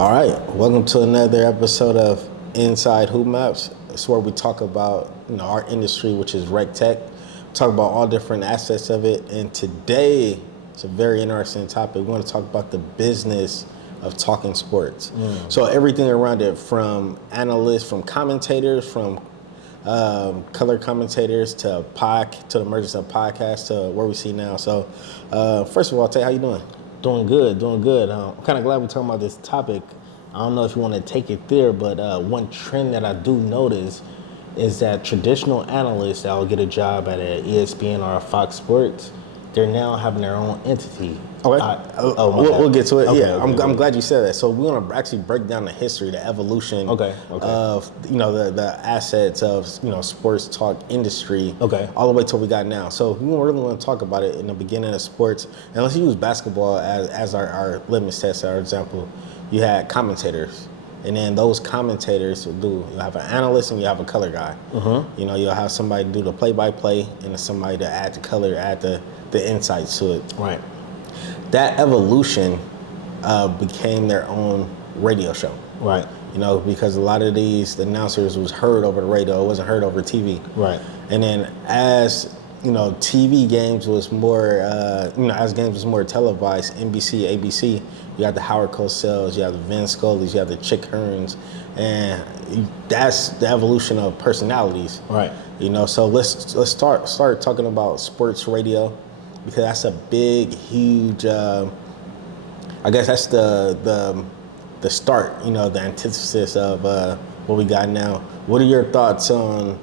All right, welcome to another episode of Inside Hoopmaps. It's where we talk about our industry, which is rec tech. Talk about all different aspects of it, and today it's a very interesting topic. We want to talk about the business of talking sports. So everything around it, from analysts, from commentators, from color commentators to the emergence of podcasts to where we see now. So first of all, Tay, how you doing? Doing good. I'm kind of glad we're talking about this topic. I don't know if you want to take it there, but one trend that I do notice is that traditional analysts that will get a job at an ESPN or a Fox Sports, they're now having their own entity. Okay, we'll get to it. Okay, I'm glad you said that. So we're gonna actually break down the history, the evolution of the assets of sports talk industry. All the way till we got now. So we really want to talk about it in the beginning of sports, and let's use basketball as our litmus test, our example. You had commentators, and then those commentators you have an analyst and you have a color guy. You'll have somebody do the play-by-play and somebody to add the color, add the insights to it. Right. That evolution became their own radio show. Right. Because a lot of these announcers was heard over the radio, it wasn't heard over TV. Right. And then as TV games was more, as games was more televised, NBC, ABC, you have the Howard Cosell, you have the Vin Scully's, you have the Chick Hearns, and that's the evolution of personalities. Right. So let's start talking about sports radio, because that's a big, huge. I guess that's the start. The antithesis of what we got now. What are your thoughts on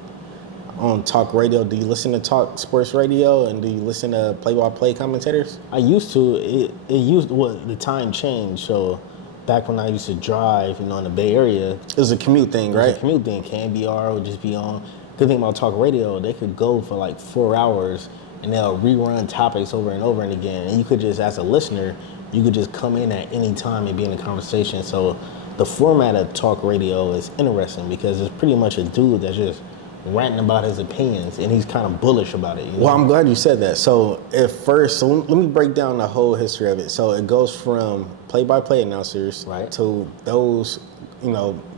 talk radio? Do you listen to talk sports radio, and do you listen to play-by-play commentators? I used to. The time changed. So back when I used to drive, in the Bay Area, it was a commute thing, right? It was a commute thing. KNBR would just be on. Good thing about talk radio, they could go for like 4 hours, and they'll rerun topics over and over and again. And you could just, as a listener, you could just come in at any time and be in a conversation. So the format of talk radio is interesting because it's pretty much a dude that's just ranting about his opinions, and he's kind of bullish about it. Well, I'm glad you said that. So let me break down the whole history of it. So it goes from play-by-play announcers to those,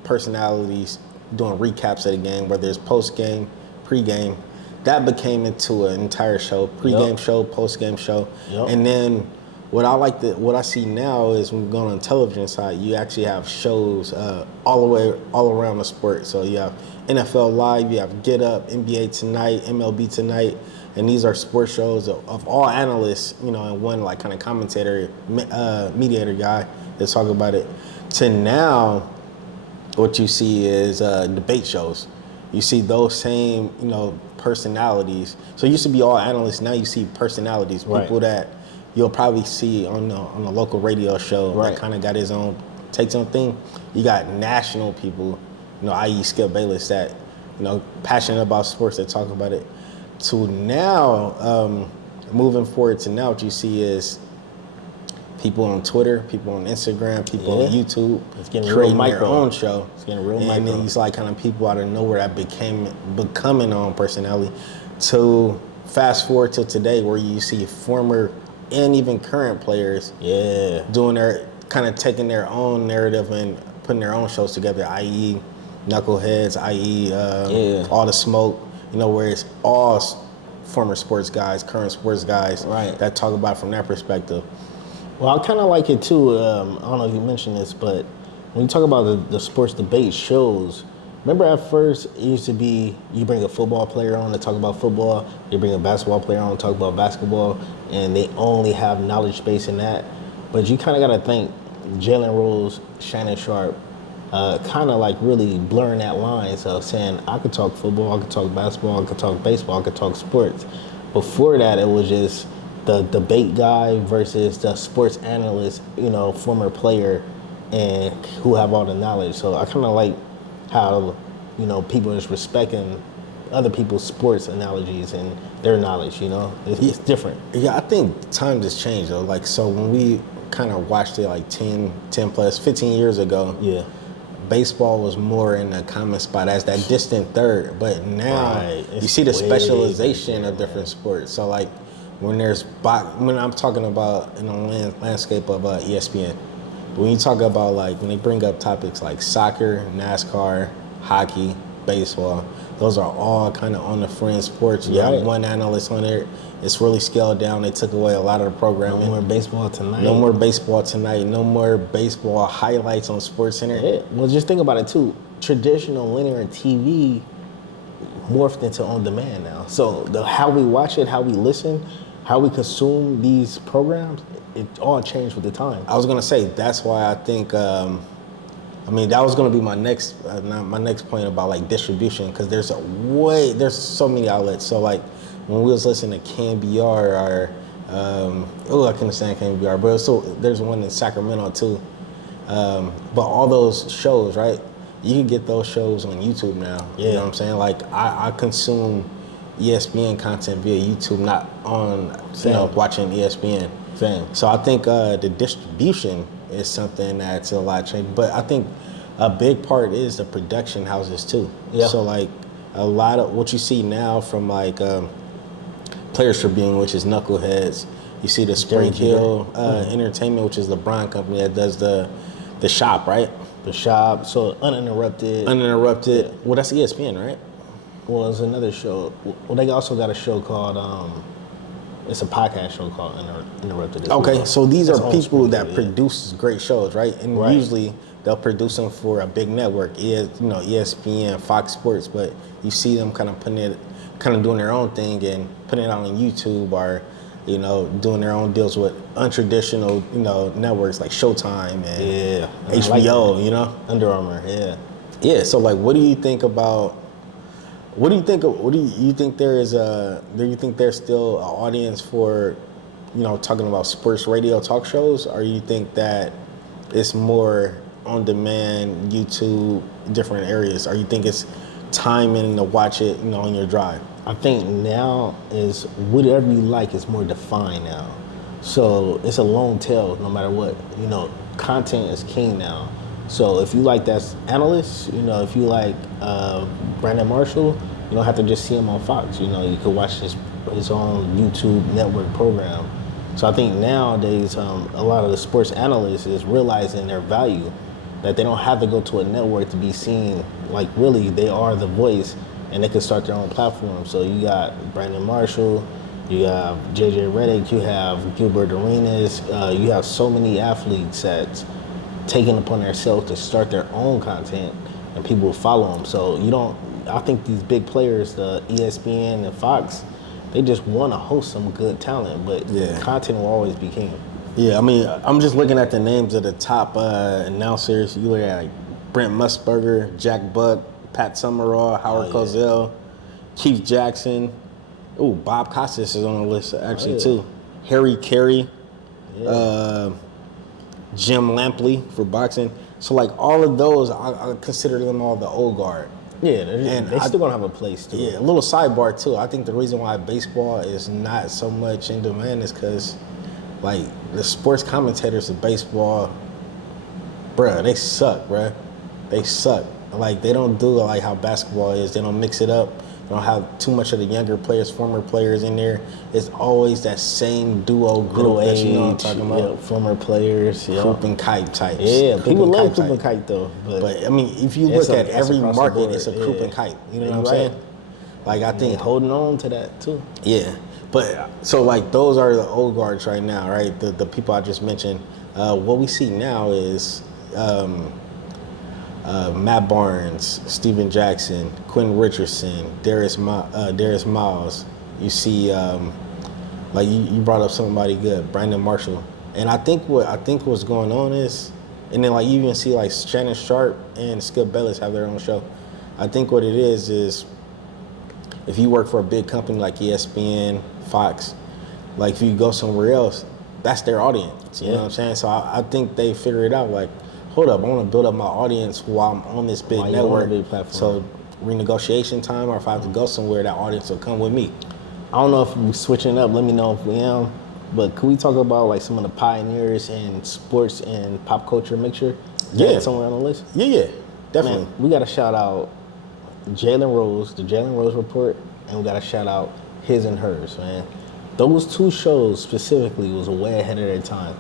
personalities doing recaps of the game, whether it's post-game, pre-game. That became into an entire show, pre-game show, post-game show. And then what I see now is when we go on the television side, you actually have shows all around the sport. So you have NFL Live, you have Get Up, NBA Tonight, MLB Tonight, and these are sports shows of all analysts, and one like kind of commentator, mediator guy that's talking about it. To now, what you see is debate shows. You see those same, personalities. So it used to be all analysts. Now you see personalities, people that you'll probably see on the local radio show that kind of got his own takes on thing. You got national people, i.e. Skip Bayless, that passionate about sports, that talk about it. To now, moving forward to now, what you see is people on Twitter, people on Instagram, people on YouTube, creating their own show. It's getting real micro. And then it's like kind of people out of nowhere that becoming own personality. To fast forward to today, where you see former and even current players doing taking their own narrative and putting their own shows together, i.e. Knuckleheads, i.e. All the Smoke, where it's all former sports guys, current sports guys that talk about it from that perspective. Well, I kind of like it too. I don't know if you mentioned this, but when you talk about the sports debate shows, remember at first it used to be you bring a football player on to talk about football, you bring a basketball player on to talk about basketball, and they only have knowledge base in that. But you kind of got to think Jalen Rose, Shannon Sharp, kind of like really blurring that line. So saying I could talk football, I could talk basketball, I could talk baseball, I could talk sports. Before that, it was just the debate guy versus the sports analyst, former player, and who have all the knowledge. So I kind of like how, people is respecting other people's sports analogies and their knowledge, It's different. Yeah, I think times has changed, though. Like, so when we kind of watched it like 10 plus, 15 years ago, baseball was more in a common spot as that distant third. But now you see the specialization of different sports. So, like, when I'm talking about in the landscape of ESPN, when you talk about like when they bring up topics like soccer, NASCAR, hockey, baseball, those are all kind of on the fringe sports. You have one analyst on there. It's really scaled down. They took away a lot of the programming. No more baseball tonight. No more baseball tonight. No more baseball highlights on SportsCenter. Yeah. Well, just think about it too. Traditional linear TV morphed into on demand now. So how we watch it, how we listen, how we consume these programs, it all changed with the time. I was gonna say that's why I think. I mean, that was gonna be my next point about like distribution, because there's so many outlets. So like when we was listening to KNBR or I can't stand KNBR, but there's one in Sacramento too. But all those shows, right? You can get those shows on YouTube now. Yeah. You know what I'm saying? Like I consume ESPN content via YouTube, not on watching ESPN. Same. So I think the distribution is something that's a lot changed. But I think a big part is the production houses too. Yeah. So like a lot of what you see now from like Players Tribune, which is Knuckleheads. You see the Spring Hill Entertainment, which is LeBron company that does the shop, right? The shop, so Uninterrupted. Uninterrupted. Well, that's ESPN, right? Well, there's another show. Well, they also got a show called, it's a podcast show called Uninterrupted. Okay, so these That's are on people Spring that Hill, produce great shows, right? And usually they'll produce them for a big network, ESPN, Fox Sports, but you see them kind of doing their own thing and putting it out on YouTube or, doing their own deals with untraditional, networks like Showtime and HBO, like Under Armour, yeah. Yeah, so like what do you think there's still an audience for, talking about sports radio talk shows, or you think that it's more on demand, YouTube, different areas, or you think it's timing to watch it, on your drive? I think now is whatever you like is more defined now. So it's a long tail no matter what. Content is king now. So if you like that analyst, if you like Brandon Marshall, you don't have to just see him on Fox. You could watch his own YouTube network program. So I think nowadays a lot of the sports analysts is realizing their value, that they don't have to go to a network to be seen. Like really, they are the voice, and they can start their own platform. So you got Brandon Marshall, you have JJ Redick, you have Gilbert Arenas, you have so many athletes that's taking upon themselves to start their own content, and people will follow them. So I think these big players, the ESPN and Fox, they just want to host some good talent, but content will always be king. Yeah, I mean, I'm just looking at the names of the top announcers. You look at like Brent Musburger, Jack Buck, Pat Summerall, Howard Cosell, Keith Jackson. Ooh, Bob Costas is on the list actually too. Harry Carey, Jim Lampley for boxing. So like all of those, I consider them all the old guard. Yeah, they still gonna have a place too. Yeah, a little sidebar too. I think the reason why baseball is not so much in demand is because, like, the sports commentators of baseball, bruh, they suck, bruh. They suck. Like, they don't do it like how basketball is. They don't mix it up. They don't have too much of the younger players, former players in there. It's always that same duo group that you know what I'm talking about. Yeah, former players. Yeah. Hoop and kite types. Yeah, people love hoop hoop and kite though. But I mean, if you look at every market, it's a hoop and kite. You know what I'm saying? Like, I think holding on to that too. Yeah, but so like those are the old guards right now, right? The people I just mentioned. What we see now is Matt Barnes, Steven Jackson, Quentin Richardson, Darius Miles. You see, like you brought up somebody good, Brandon Marshall. And I think what's going on is, and then like you even see like Shannon Sharp and Skip Bayless have their own show. I think what it is if you work for a big company like ESPN, Fox, like if you go somewhere else, that's their audience. You know what I'm saying? So I think they figure it out. Like, hold up, I want to build up my audience while I'm on this big network. So renegotiation time, or if I have to go somewhere, that audience will come with me. I don't know if we're switching up. Let me know if we am. But can we talk about like some of the pioneers in sports and pop culture mixture? Yeah. Somewhere on the list? Yeah, definitely. Man, we got to shout out Jalen Rose, the Jalen Rose Report, and we got to shout out His and Hers, man. Those two shows specifically was way ahead of their time.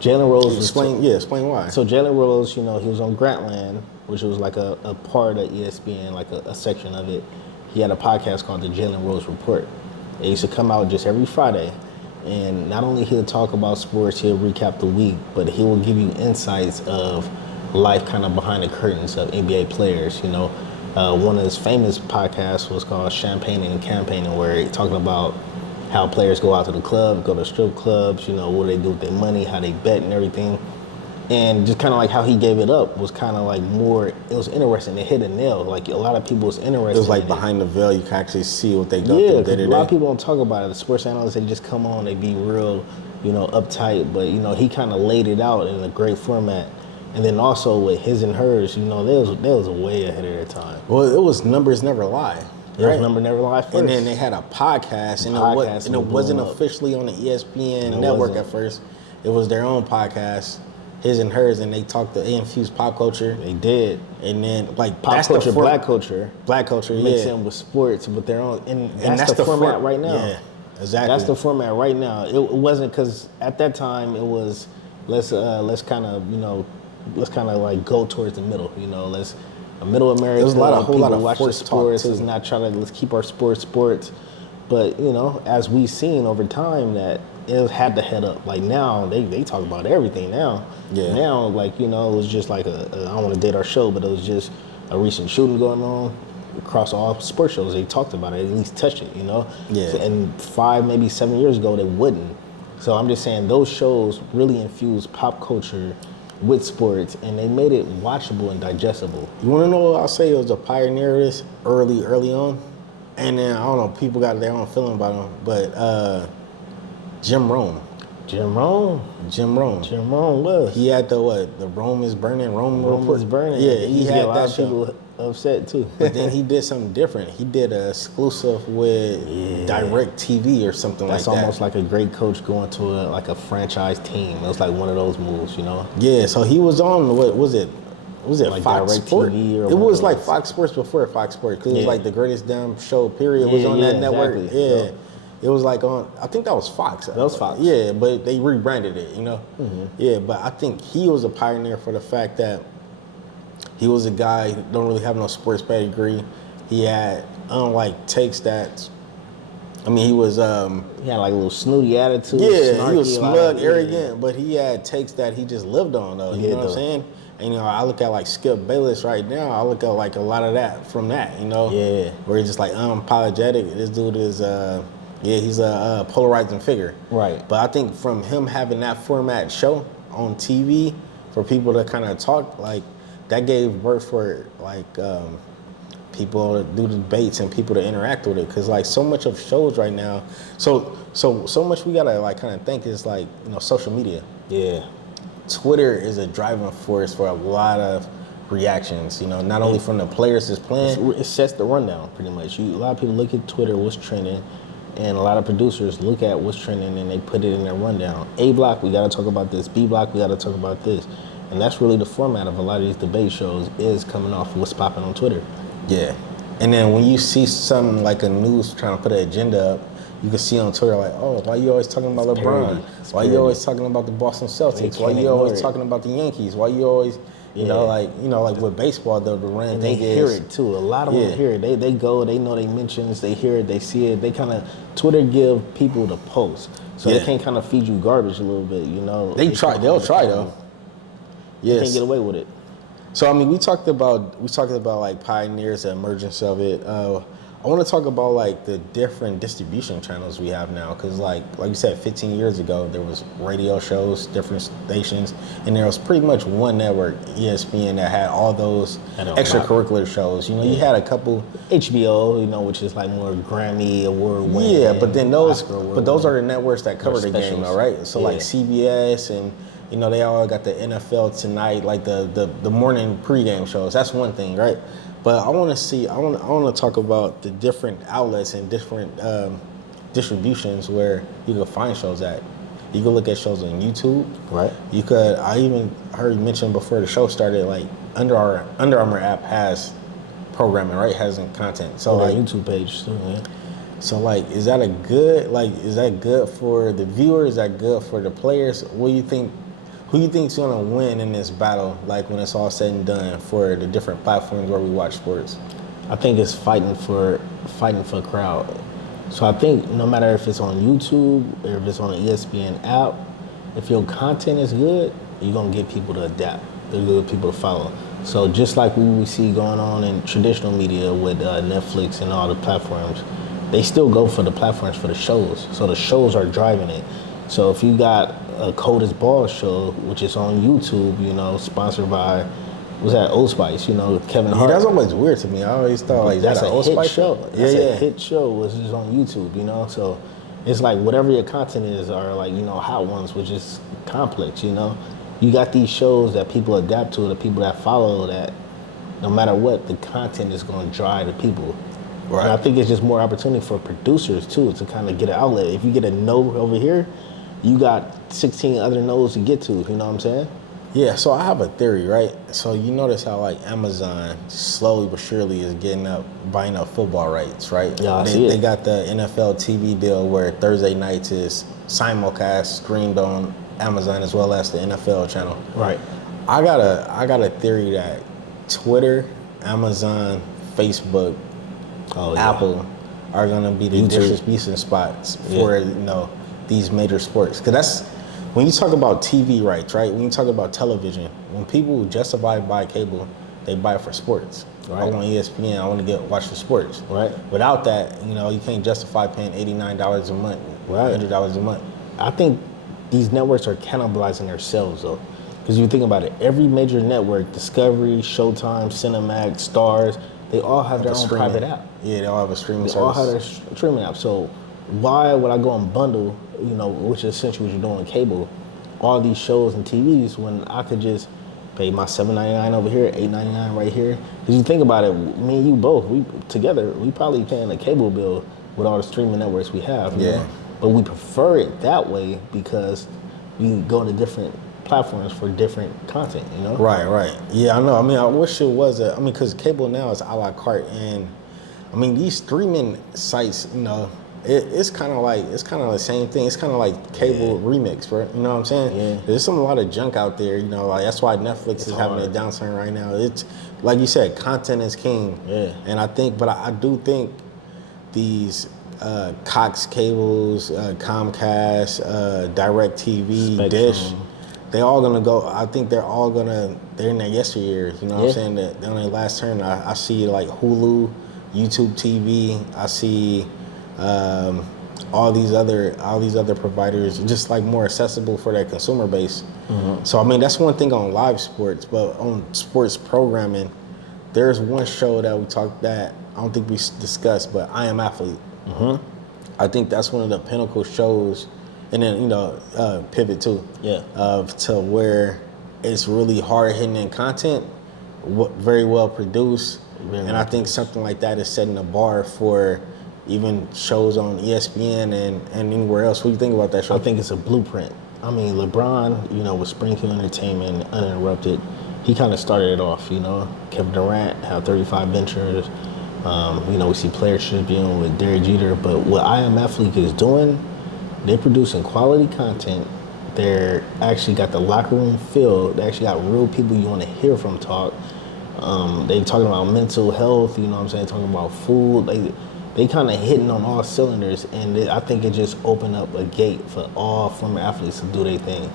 Jalen Rose Explain why. So Jalen Rose, he was on Grantland, which was like a part of ESPN, like a section of it. He had a podcast called the Jalen Rose Report. It used to come out just every Friday. And not only he'll talk about sports, he'll recap the week, but he will give you insights of life kind of behind the curtains of NBA players, One of his famous podcasts was called Champagning and Campaigning, where he talked about how players go out to the club, go to strip clubs, what they do with their money, how they bet and everything. And just kind of like how he gave it up was kind of like more, it was interesting. It hit a nail. Like a lot of people was interested. It was like in behind the veil, you can actually see what they go through. day to day. A lot of people don't talk about it. The sports analysts, they just come on, they be real, uptight. But, he kind of laid it out in a great format. And then also with his and hers, they was way ahead of their time. Well, it was Numbers Never Lie. It was Number Never Lie first. And then they had a podcast, and it wasn't officially on the ESPN network at first. It was their own podcast, his and hers, and they infused pop culture. They did. And then like pop culture, black culture, mixed in with sports, but their own, and that's the format right now. Yeah, exactly. That's the format right now. It wasn't, because at that time it was let's kind of like go towards the middle. Let's a middle America. There was a whole lot of watch the sports. Let's not try to let's keep our sports. But as we've seen over time that it had to head up. Like now they talk about everything now. Yeah. Now it was just like I don't want to date our show, but it was just a recent shooting going on across all sports shows. They talked about it, at least touched it. Yeah. So, and 5, maybe 7 years ago they wouldn't. So I'm just saying those shows really infused pop culture with sports, and they made it watchable and digestible. You want to know what I'll say? It was a pioneer of this early on. And then, I don't know, people got their own feeling about him, but Jim Rome. Jim Rome was. He had the Rome is burning, Rome was burning. Yeah, he had a lot that of show. people upset too. But then he did something different. He did an exclusive with Direct TV or something like that. That's almost like a great coach going to a franchise team. It was like one of those moves, Yeah, so he was on, what was it? Was it like Fox Direct Sports? TV or it was like those. Fox Sports before Fox Sports, because it was like the greatest damn show period was Yeah, on that network. exactly. Yeah. Yeah. It was like on, I think that was Fox. That was Fox. Yeah, but they rebranded it, Mm-hmm. Yeah, but I think he was a pioneer for the fact that he was a guy who don't really have no sports pedigree. He had, unlike takes that, he was... he had like a little snooty attitude. Yeah, snarky, he was smug, yeah. arrogant, but he had takes that he just lived on, though. You know what I'm saying? And, I look at like Skip Bayless right now. I look at like a lot of that from that, Yeah. Where he's just like unapologetic. This dude is, he's a polarizing figure. Right. But I think from him having that format show on TV for people to kind of talk, like that gave birth for like people to do debates and people to interact with it. Cause like so much of shows right now, so much we gotta like kind of think is like, social media. Yeah. Twitter is a driving force for a lot of reactions, not only from the players that's playing. It sets the rundown pretty much. A lot of people look at Twitter, what's trending, and a lot of producers look at what's trending and they put it in their rundown. A block, we gotta talk about this. B block, we gotta talk about this. And that's really the format of a lot of these debate shows, is coming off what's popping on Twitter. Yeah. And then when you see something like a news trying to put an agenda up, you can see on Twitter like, oh, why you always talking about LeBron? Why you always talking about the Boston Celtics? Why you always talking about the Yankees? Why you always, like with baseball, the running thing is. They hear it too. A lot of them hear it. They go, they know they mentions, they hear it, they see it. They kind of, Twitter give people the pulse. So they can kind of feed you garbage a little bit, They'll try though. Yes. They can't get away with it. So we talked about like pioneers, the emergence of it. I want to talk about like the different distribution channels we have now, because like you said, 15 years ago there was radio shows, different stations, and there was pretty much one network, ESPN, that had all those extracurricular shows. You had a couple HBO, which is like more Grammy award winning. Yeah, but then those are the networks that cover the game, all right. So like CBS and. They all got the NFL Tonight, like the morning pregame shows. That's one thing, right? But I want to talk about the different outlets and different distributions where you can find shows at. You can look at shows on YouTube. Right. I even heard you mention before the show started, like Under Armour app has programming, right? Has content. So like YouTube page too, yeah. So like, is that good for the viewers? Is that good for the players? What do you think? Who you think's gonna win in this battle? Like when it's all said and done for the different platforms where we watch sports. I think it's fighting for a crowd. So I think no matter if it's on YouTube or if it's on an ESPN app, if your content is good, you're gonna get people to adapt. They're good people to follow. So just like we see going on in traditional media with Netflix and all the platforms, they still go for the platforms for the shows. So the shows are driving it. So if you got a Cold as Ball show, which is on YouTube, you know, sponsored by, was that Old Spice, you know, Kevin Hart. Yeah, that's always weird to me. I always thought like that's that a Old hit Spice show. That's Yeah, a hit show, which is on YouTube, you know. So it's like whatever your content is, are like, you know, hot ones, which is complex, you know. You got these shows that people adapt to, the people that follow that. No matter what, the content is going to drive the people. Right. And I think it's just more opportunity for producers too to kind of get an outlet. If you get a no over here, you got 16 other no's to get to. You know what I'm saying? Yeah, so I have a theory, right? So you notice how like Amazon slowly but surely is buying up football rights, right? Yeah, I see it. They got the NFL TV deal where Thursday nights is simulcast streamed on Amazon as well as the NFL channel. Right. I got a theory that Twitter, Amazon, Facebook, Apple are gonna be the distribution spots for you know these major sports. Because that's when you talk about TV rights, right? When you talk about television, when people justify buy cable, they buy it for sports. Right. I want ESPN. I want to watch the sports. Right. Without that, you know, you can't justify paying $89 a month, $100 a month. I think these networks are cannibalizing themselves though. Because you think about it, every major network, Discovery, Showtime, Cinemax, Stars, they all have their own private app. Yeah, they all have a streaming service. They all have their streaming app. So why would I go and bundle, you know, which is essentially what you're doing in cable, all these shows and TVs when I could just pay my $7.99 over here, $8.99 right here? Because you think about it, me and you both, we probably paying a cable bill with all the streaming networks we have. You know? But we prefer it that way because we can go to different platforms for different content, you know? Right. Yeah, I know. I mean, I wish it was because cable now is a la carte, and I mean, these streaming sites, you know, it's kind of the same thing. It's kind of like cable remix, right? You know what I'm saying? Yeah. There's a lot of junk out there, you know, like that's why Netflix is having a downturn right now. It's, like you said, content is king. Yeah. And I do think these Cox cables, Comcast, DirecTV, Spectrum. Dish, they all gonna go. I think they're in their yesteryears. You know what I'm saying? They're on their last turn. I see like Hulu, YouTube TV. I see all these other providers just like more accessible for that consumer base. Mm-hmm. So I mean that's one thing on live sports, but on sports programming, there's one show that I don't think we discussed, but I Am Athlete. Mm-hmm. I think that's one of the pinnacle shows. And then, you know, Pivot too. Yeah. To where it's really hard hitting in content, very well produced. And I think something like that is setting the bar for even shows on ESPN and anywhere else. What do you think about that show? I think it's a blueprint. I mean, LeBron, you know, with Springfield Entertainment, Uninterrupted, he kind of started it off, you know. Kevin Durant had 35 Ventures. You know, we see Players Tribune with Derek Jeter. But what I Am Athlete is doing, they're producing quality content. They're actually got the locker room filled. They actually got real people you want to hear from talk. They talking about mental health, you know what I'm saying, talking about food. They kind of hitting on all cylinders, and I think it just opened up a gate for all former athletes to do their thing.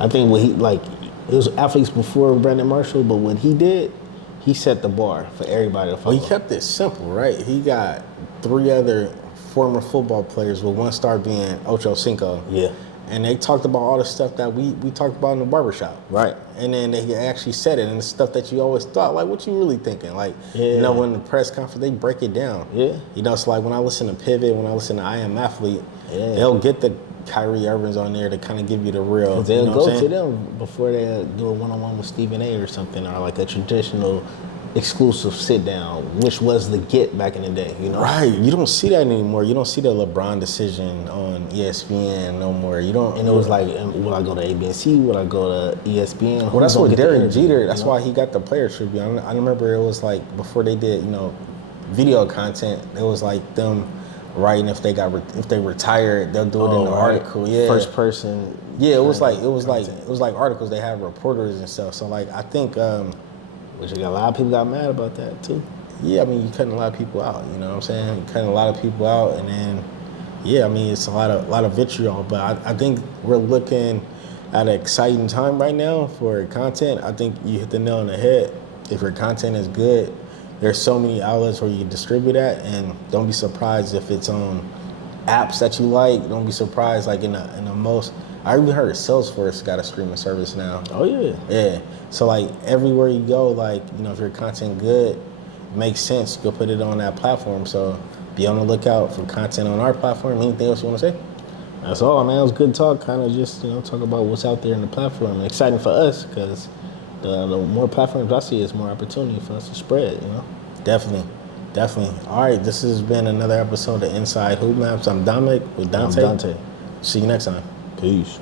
I think it was athletes before Brandon Marshall, but what he did, he set the bar for everybody to follow. Well, he kept it simple, right? He got 3 other former football players, with one star being Ocho Cinco. Yeah. And they talked about all the stuff that we talked about in the barbershop. Right. And then they actually said it, and the stuff that you always thought, like, what you really thinking? Like, you know, when the press conference, they break it down. Yeah. You know, it's like when I listen to Pivot, when I listen to I Am Athlete, they'll get the Kyrie Irvings on there to kind of give you the real. They'll go to them before they do a one-on-one with Stephen A. or something, or like a traditional exclusive sit down, which was the get back in the day, you know? Right. You don't see that anymore. You don't see the LeBron decision on ESPN no more. You don't. And it was like, would I go to ABC? Would I go to ESPN? Well, that's what Derek Jeter. That's why he got the Players Tribune. I remember it was like before they did, you know, video content. It was like them writing if they retired, they'll do it in the article. Yeah. First person Yeah, it was like articles. They have reporters and stuff. So like I think, Which a lot of people got mad about that too. yeah, I mean you cutting a lot of people out. You know what I'm saying? You're cutting a lot of people out, and then yeah, I mean it's a lot of vitriol. But I think we're looking at an exciting time right now for content. I think you hit the nail on the head. If your content is good, there's so many outlets where you can distribute that, and don't be surprised if it's on apps that you like. Don't be surprised like in the most. I even heard Salesforce got a streaming service now. Oh yeah. Yeah. So like everywhere you go, like if your content good, it makes sense. Go put it on that platform. So be on the lookout for content on our platform. Anything else you want to say? That's all, man. It was good talk. Kind of just talk about what's out there in the platform. Exciting for us because the more platforms I see, it's more opportunity for us to spread. Definitely. All right, this has been another episode of Inside Hoopmaps. I'm Dominic with Donte. I'm Donte. See you next time. Peace.